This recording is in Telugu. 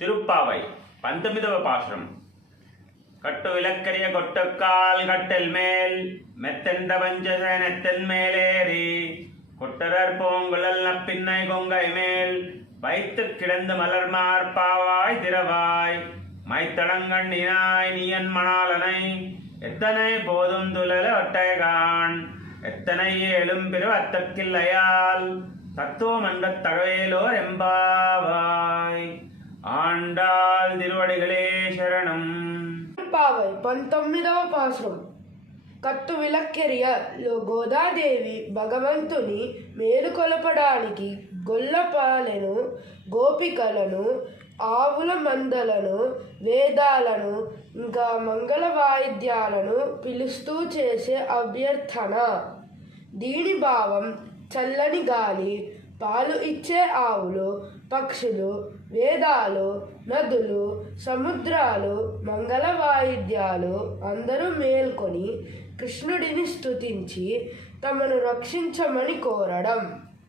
తిరుప్పావై 19వ పాశురం. கட்டு விளக்கரிய கொட்டக்கால் கட்டல் மேல் மெத்தென்ற பஞ்சச நெத்தன் மேலேறி கொட்டரர் பூங்குழல் நப்பின்னை கொங்கை மேல் வைத்து கிடந்து மலர்மார் பாவாய் திரவாய் மைத்தடங்கண்ணினாய் நீயன் மணாலனை எத்தனை போதும் துலல ஒட்டகான் எத்தனை ஏழும் பிறவத்தற்கில்லையால் தத்துவமன்ற தகவேலோர் எம்பாவாய். ஆண்டாள் திருவடிகளே శరణం. పావై 19వ పాశురం. కట్టు విలక్కెరియలో గోదాదేవి భగవంతుని మేలుకొలపడానికి గొల్లపాలెను గోపికలను, ఆవుల మందలను, వేదాలను, ఇంకా మంగళ వాయిద్యాలను పిలుస్తూ చేసే అభ్యర్థన. దీని భావం చల్లని గాలి, పాలు ఇచ్చే ఆవులు, పక్షులు, వేదాలు, నదులు, సముద్రాలు, మంగళ వాయిద్యాలు అందరూ మేల్కొని కృష్ణుడిని స్తుతించి తమను రక్షించమని కోరడం.